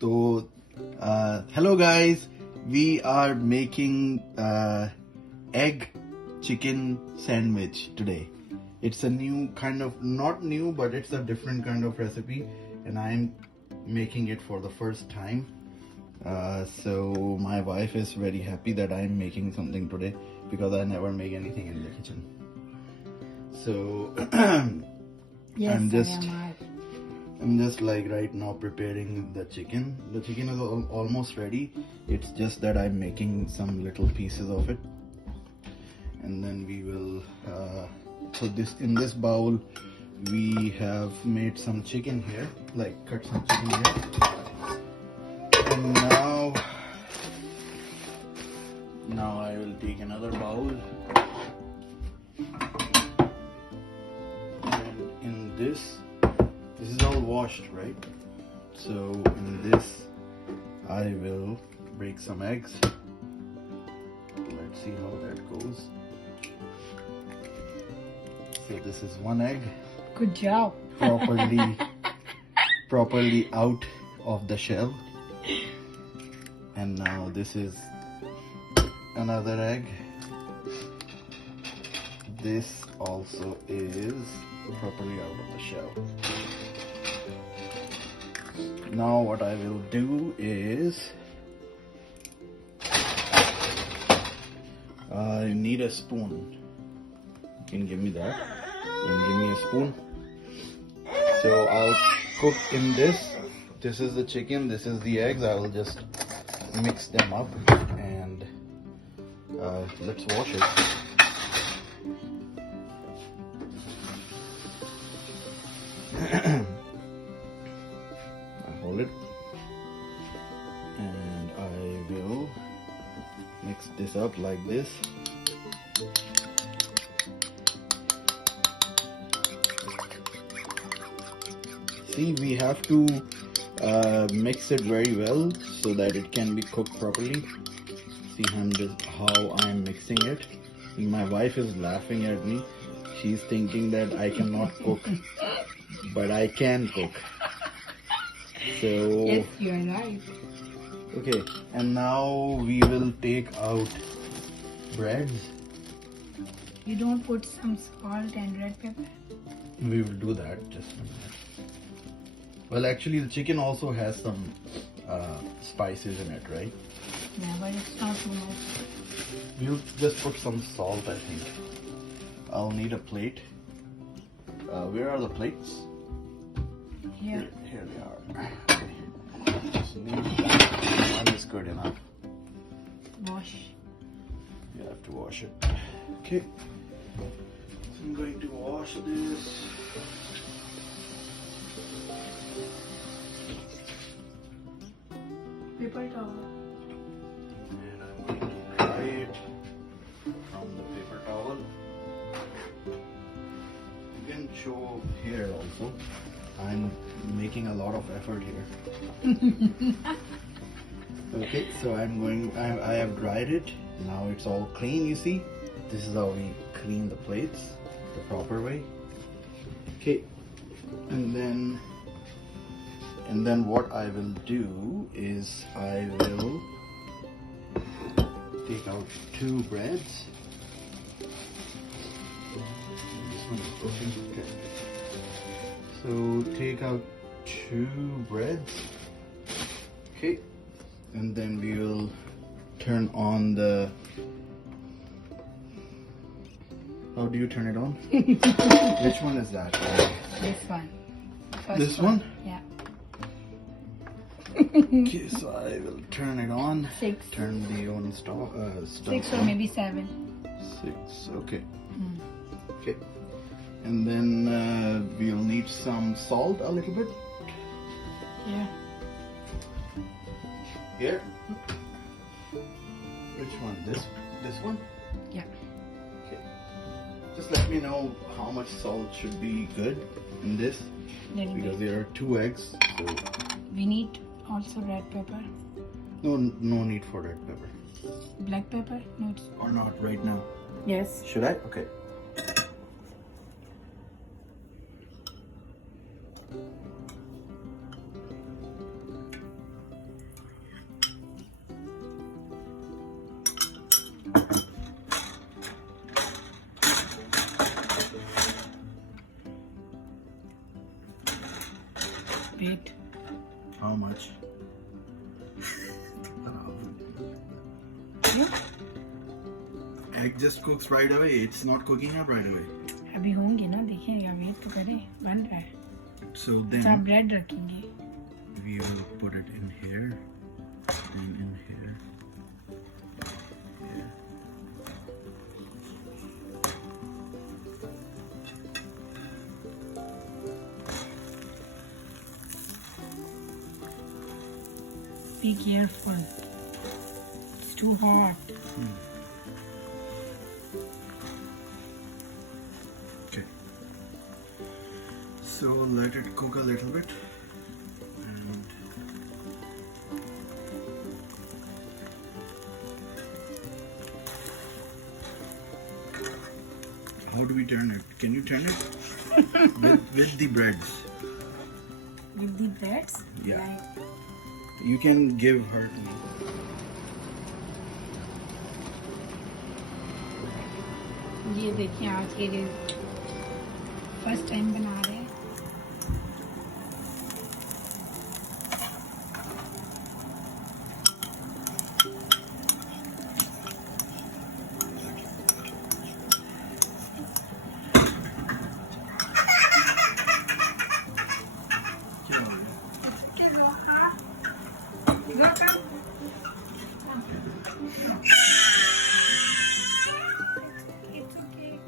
So, hello guys, we are making egg chicken sandwich today. It's a new kind of, not new, but it's a different kind of recipe, and I'm making it for the first time. So my wife is very happy that I'm making something today because I never make anything in the kitchen. So Yes, I'm just like right now preparing the chicken. The chicken is almost ready. It's just that I'm making some little pieces of it, and then we will put this in this bowl. We have made some chicken here, like cut some chicken here, and now I will take another bowl, and in this is all washed, right? So in this I will break some eggs. Let's see how that goes. So this is one egg, good job. properly out of the shell, and now this is another egg. This also is properly out of the shell. Now what I will do is I need a spoon. You can give me that. You can give me a spoon. So I'll cook in this. This is the chicken, this is the eggs. I will just mix them up and let's wash it. I hold it and I will mix this up like this. See, we have to mix it very well so that it can be cooked properly. See how I'm mixing it. My wife is laughing at me. She's thinking that I cannot cook, but I can cook. So Yes, you are right. okay, and now we will take out breads. You don't put some salt and red pepper? We will do that just a minute. Well, actually, the chicken also has some spices in it, right? Yeah, but it's not too much. We'll just put some salt, I think. I'll need a plate. Where are the plates? Here. Here they are. Okay. Just need one is good enough. Wash. You have to wash it. Okay. So I'm going to wash this. Paper towel. And I'm going to dry it from the paper towel. You can show here also. I'm making a lot of effort here. Okay, so I have dried it. Now it's all clean, you see. This is how we clean the plates the proper way. Okay, and then what I will do is I will take out two breads. This one is broken. Okay. So take out two breads. Okay, and then we will turn on the. How do you turn it on? Which one is that? This one. First This one? Yeah. Okay, so I will turn it on. 6. Turn the on stuff 6 or on. maybe 7. 6. Okay. Mm. Okay. And then we'll need some salt a little bit. Yeah. Here. Which one? This one? Yeah. Okay. Just let me know how much salt should be good in this, Little because bit. there are 2 eggs. So We need also red pepper. no need for red pepper. Black pepper? No, it's... Or not right now. Yes. Should I? Okay. Wait. How much? Yeah. Egg just cooks right away. It's not cooking up right away. अभी होंगे ना, देखेंगे, wait तो करें, बन रहा है. So अच्छा, then ब्रेड रखेंगे. we will put it in here and in here. Here. Be careful. It's too hot. Okay. So let it cook a little bit. And how do we turn it? Can you turn it? with the breads. With the breads? Yeah. Like, You can give her to me. ये देखिए, आज के लिए first time बना रहे हैं. क्या हो गया? It's okay.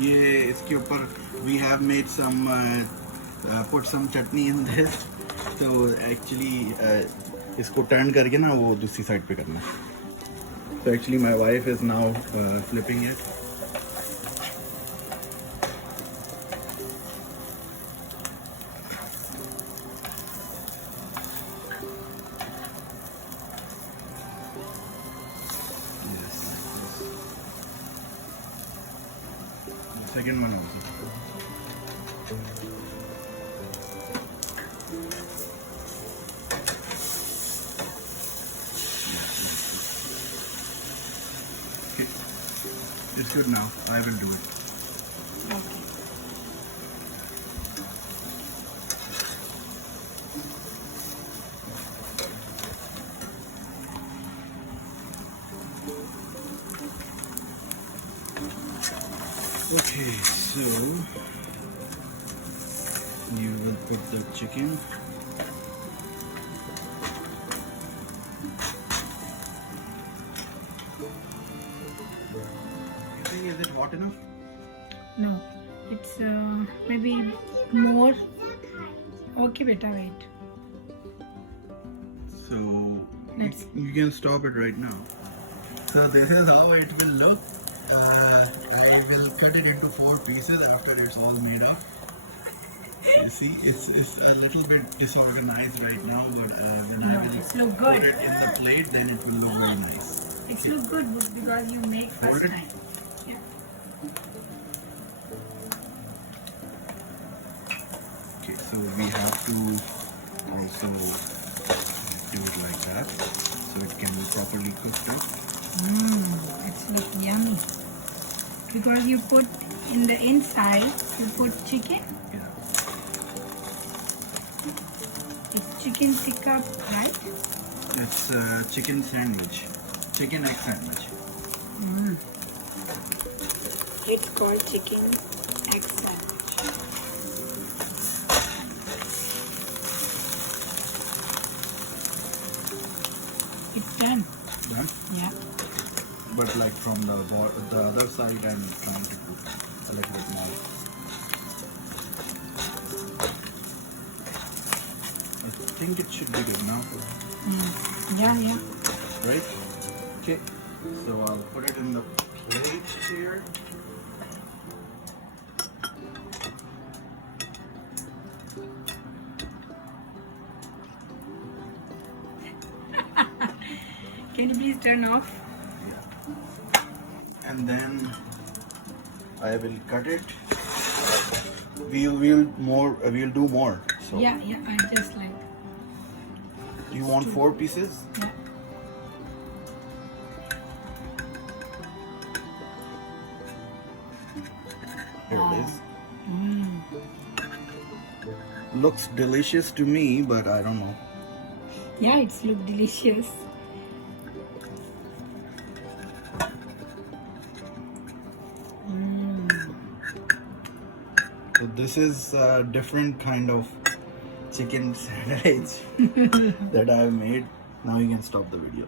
ये इसके ऊपर we have made some put some chutney in this. तो actually इसको turn करके ना वो दूसरी side पे करना है. So actually my wife is now flipping it. Yes. The second one also. Okay. It's good now. I will do it. Okay. Okay, so you will put the chicken. You think is it hot enough? No, it's maybe more. Okay, beta, wait. So Let's- you can stop it right now. So this is how it will look. I will cut it into 4 pieces after it's all made up. You see, it's a little bit disorganized right now, but when No, I will it's look put good. it in the plate, then it will look very nice. It's look good because you make Hold first it. time. Yeah. So we have to also do it like that so it can be properly cooked up. It's look yummy. Because you put in the inside, you put chicken. Yeah. It's chicken tikka, right? It's a chicken sandwich. Chicken egg sandwich. It's called chicken egg sandwich. It's done. Done? Yeah. But like from the other side, I'm trying to cook a little bit more. I think it should be good now, Yeah. right? Okay. So I'll put it in the plate here. Can you please turn off? And then I will cut it. We'll do more. So Yeah. I just like. you want 4 pieces? Yeah. Here it is. Looks delicious to me, but I don't know. Yeah, it's look delicious. So this is a different kind of chicken sandwich that I've made. Now you can stop the video.